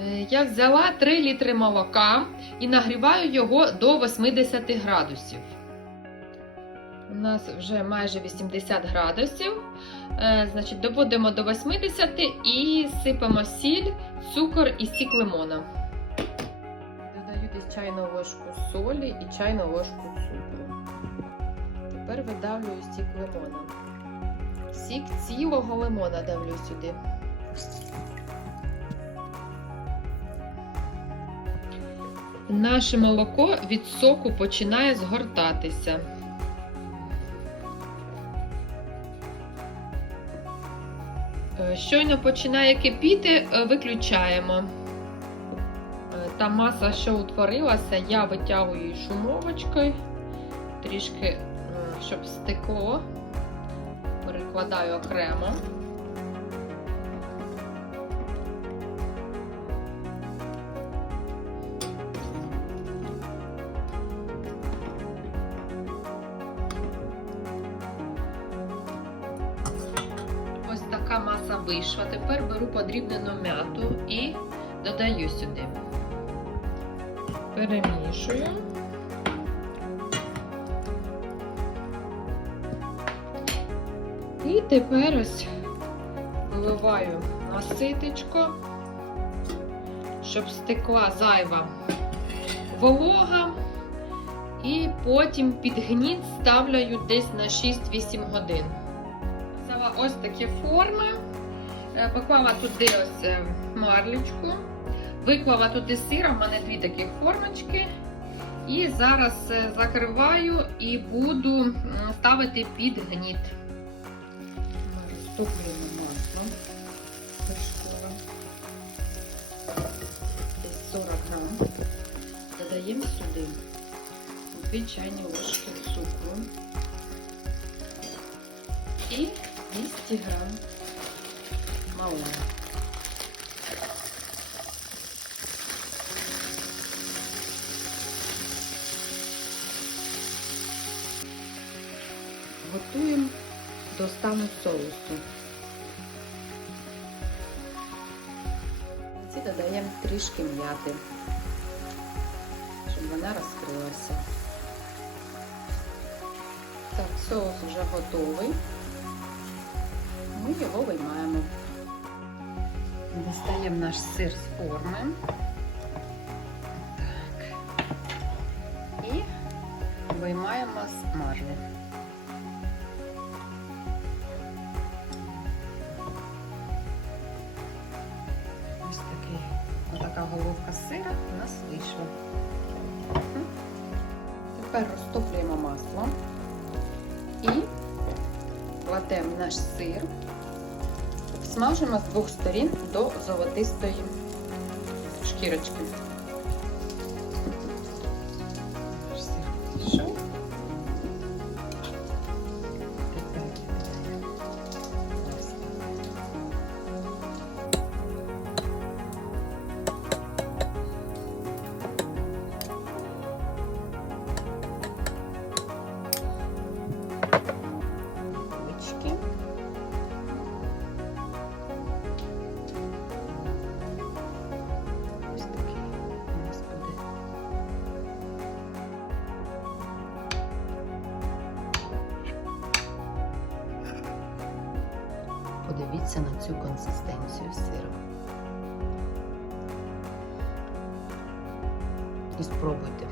Е, Я взяла 3 літри молока і нагріваю його до 80 градусів. У нас вже майже 80 градусів. Е, Значить, доводимо до 80 і сипемо сіль, цукор і сік лимона. Додаю десь чайну ложку солі і чайну ложку цукру. Тепер видавлюю сік лимона. Сік цілого лимона давлю сюди. Наше молоко від соку починає згортатися. Е, Щойно починає кипіти, е, виключаємо. Е, Та маса, що утворилася, я витягую її шумовочкою, трішки, щоб стекло, перекладаю окремо. Вийшла. Тепер беру подрібнену м'яту і додаю сюди. Перемішую. І тепер ось виливаю на ситечко, щоб стекла зайва волога. І потім під гніт ставлю десь на 6-8 годин. Ось такі форми, поклала туди ось е, марлючку, виклала туди сира, в мене дві такі формочки. І зараз е, закриваю і буду ставити під гніт. Розтоплюємо масло. Десь 40 грам. Додаємо сюди 2 чайні ложки цукру і 200 грам малини. Готуємо до стану соусу. Ці додаємо трішки м'яти, щоб вона розкрилася. Так, соус вже готовий. Ми його виймаємо. Дістаємо наш сир з форми. Так. І виймаємо з марлі. Ось такий, отака головка сира у нас вийшла. Тепер розтоплюємо масло і кладемо наш сир, смажимо з двох сторін до золотистої шкірочки. Подивіться на цю консистенцію сиру. І спробуйте.